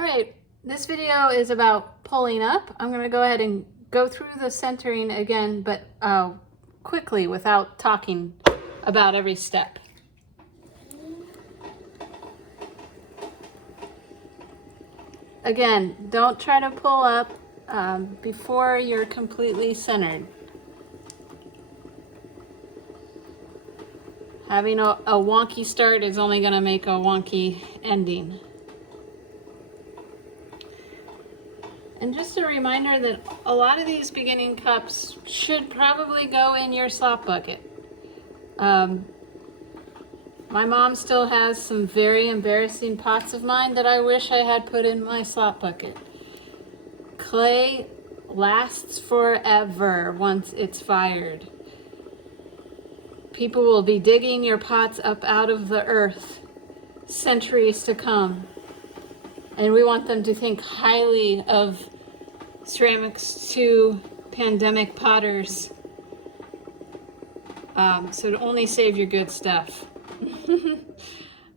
All right, this video is about pulling up. I'm going to go ahead and go through the centering again, but quickly without talking about every step. Again, don't try to pull up before you're completely centered. Having a wonky start is only going to make a wonky ending. And just a reminder that a lot of these beginning cups should probably go in your slop bucket. My mom still has some very embarrassing pots of mine that I wish I had put in my slop bucket. Clay lasts forever once it's fired. People will be digging your pots up out of the earth centuries to come. And we want them to think highly of Ceramics 2 pandemic potters. So to only save your good stuff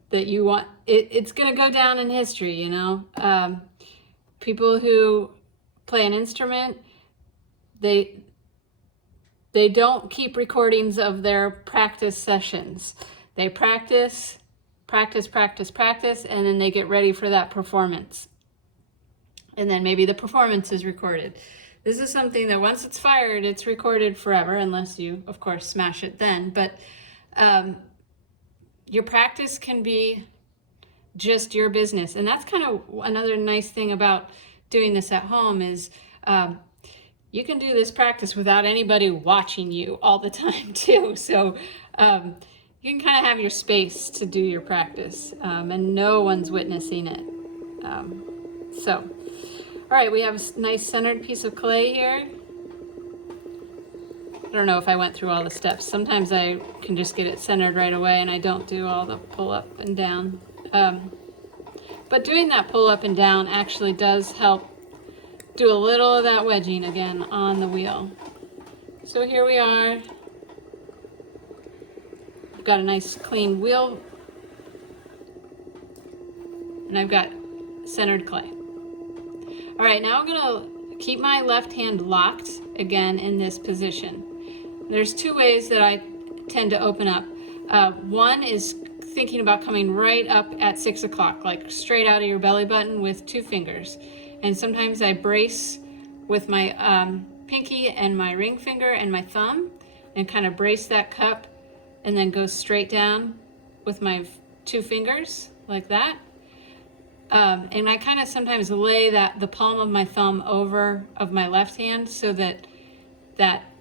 that you want. It's going to go down in history, you know. People who play an instrument, they don't keep recordings of their practice sessions. They practice, and then they get ready for that performance. And then maybe the performance is recorded. This is something that once it's fired, it's recorded forever, unless you, of course, smash it then. But your practice can be just your business. And that's kind of another nice thing about doing this at home is you can do this practice without anybody watching you all the time too. So you can kind of have your space to do your practice and no one's witnessing it. All right, we have a nice centered piece of clay here. I don't know if I went through all the steps. Sometimes I can just get it centered right away and I don't do all the pull up and down. But doing that pull up and down actually does help do a little of that wedging again on the wheel. So here we are. I've got a nice clean wheel and I've got centered clay. All right, now I'm gonna keep my left hand locked again in this position. There's two ways that I tend to open up. One is thinking about coming right up at 6 o'clock, like straight out of your belly button with two fingers. And sometimes I brace with my pinky and my ring finger and my thumb and kind of brace that cup and then go straight down with my two fingers like that. And I kind of sometimes lay the palm of my thumb over of my left hand so that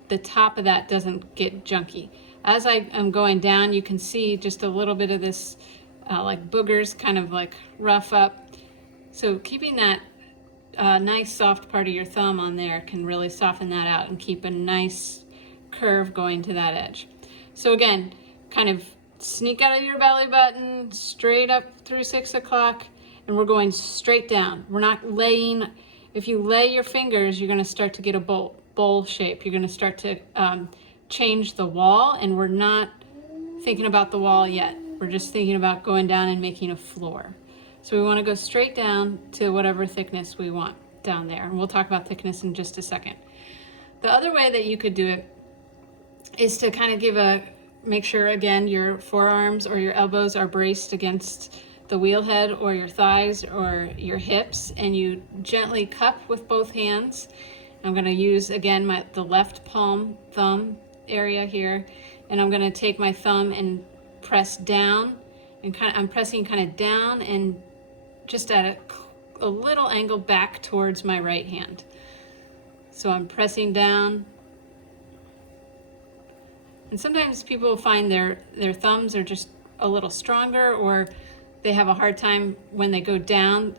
the top of that doesn't get junky. As I am going down, you can see just a little bit of this like boogers kind of like rough up. So keeping that nice soft part of your thumb on there can really soften that out and keep a nice curve going to that edge. So again, kind of sneak out of your belly button, straight up through 6 o'clock, and we're going straight down. We're not laying. If you lay your fingers, you're going to start to get a bowl shape. You're going to start to change the wall, and we're not thinking about the wall yet. We're just thinking about going down and making a floor. So we want to go straight down to whatever thickness we want down there. And we'll talk about thickness in just a second. The other way that you could do it is to kind of make sure, again, your forearms or your elbows are braced against the wheel head or your thighs or your hips, and you gently cup with both hands. I'm going to use, again, the left palm thumb area here, and I'm going to take my thumb and press down, and I'm pressing kind of down and just at a little angle back towards my right hand. So I'm pressing down. And sometimes people find their thumbs are just a little stronger, or they have a hard time when they go down.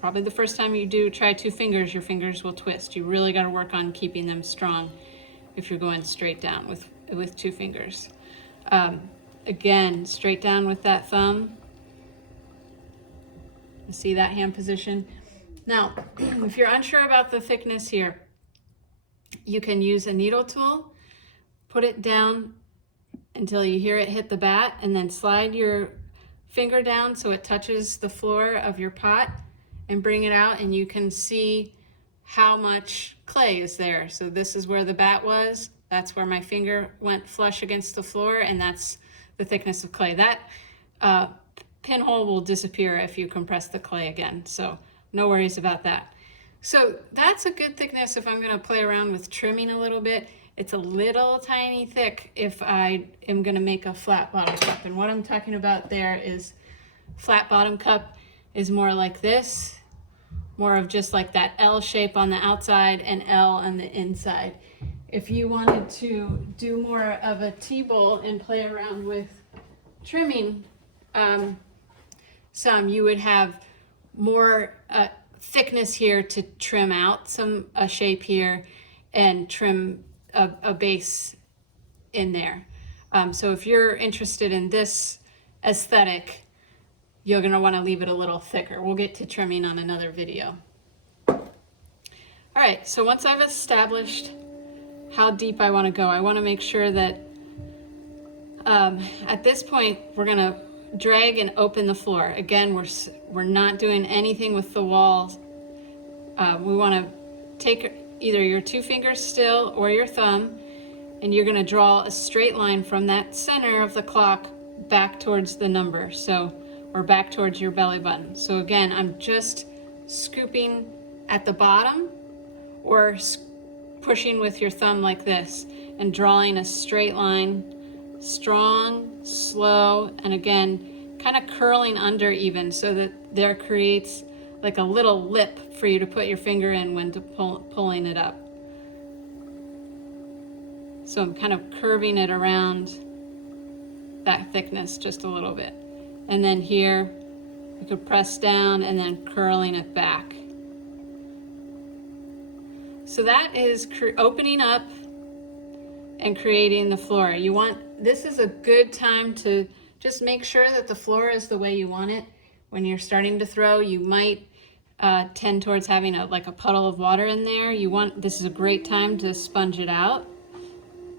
Probably the first time you do try two fingers, your fingers will twist. You really got to work on keeping them strong if you're going straight down with two fingers. Again, straight down with that thumb. You see that hand position? Now, if you're unsure about the thickness here, you can use a needle tool, put it down until you hear it hit the bat, and then slide your finger down so it touches the floor of your pot, and bring it out, and you can see how much clay is there. So this is where the bat was. That's where my finger went flush against the floor, and that's the thickness of clay. That pinhole will disappear if you compress the clay again, so no worries about that. So that's a good thickness if I'm going to play around with trimming a little bit. It's a little tiny thick if I am going to make a flat bottom cup. And what I'm talking about there is flat bottom cup is more like this, more of just like that L shape on the outside and L on the inside. If you wanted to do more of a T-bowl and play around with trimming some, you would have more thickness here to trim out a shape here and trim a base in there. So if you're interested in this aesthetic, you're gonna wanna leave it a little thicker. We'll get to trimming on another video. All right, so once I've established how deep I wanna go, I wanna make sure that at this point, we're gonna drag and open the floor. Again, we're not doing anything with the walls. We wanna take either your 2 fingers still or your thumb, and you're gonna draw a straight line from that center of the clock back towards the number. So, or back towards your belly button. So again, I'm just scooping at the bottom or pushing with your thumb like this and drawing a straight line, strong, slow, and again, kind of curling under even so that there creates like a little lip for you to put your finger in when pulling it up. So I'm kind of curving it around that thickness just a little bit. And then here, you could press down and then curling it back. So that is opening up and creating the floor. This is a good time to just make sure that the floor is the way you want it. When you're starting to throw, you might tend towards having a puddle of water in there. This is a great time to sponge it out.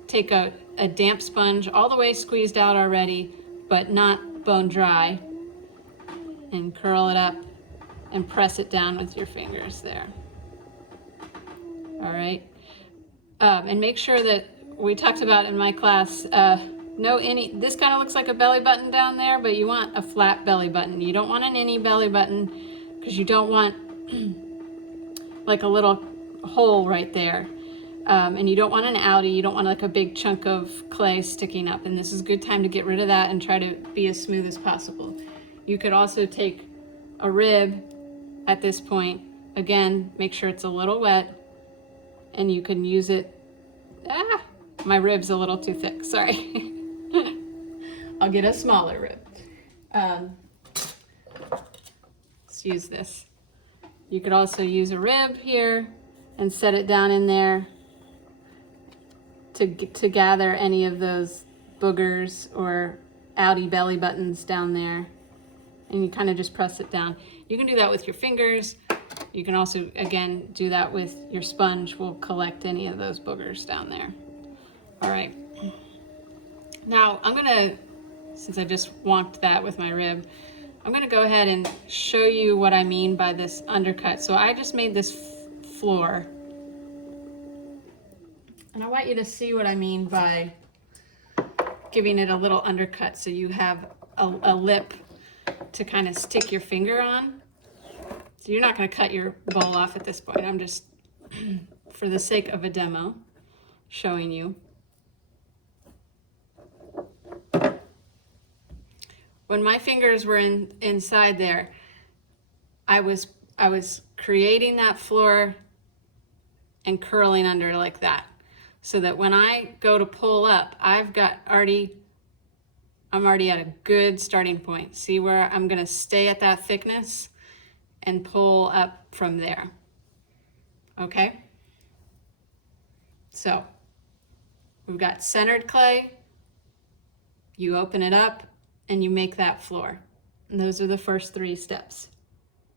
Take a damp sponge, all the way squeezed out already, but not bone dry, and curl it up and press it down with your fingers there. All right, and make sure that we talked about in my class, this kind of looks like a belly button down there, but you want a flat belly button. You don't want an innie belly button because you don't want like a little hole right there. And you don't want an outie, you don't want like a big chunk of clay sticking up, and this is a good time to get rid of that and try to be as smooth as possible. You could also take a rib at this point, again, make sure it's a little wet, and you can use it. My rib's a little too thick, sorry. I'll get a smaller rib. Let's use this. You could also use a rib here and set it down in there to gather any of those boogers or outie belly buttons down there, and you kind of just press it down. You can do that with your fingers. You can also, again, do that with your sponge. Will collect any of those boogers down there. All right. Now I'm gonna, since I just wonked that with my rib, I'm gonna go ahead and show you what I mean by this undercut. So I just made this floor, and I want you to see what I mean by giving it a little undercut so you have a lip to kind of stick your finger on. So you're not going to cut your bowl off at this point. I'm just, for the sake of a demo, showing you. When my fingers were inside there, I was creating that floor and curling under like that, so that when I go to pull up, I'm already at a good starting point. See where I'm gonna stay at that thickness and pull up from there, okay? So we've got centered clay, you open it up, and you make that floor. And those are the first 3 steps.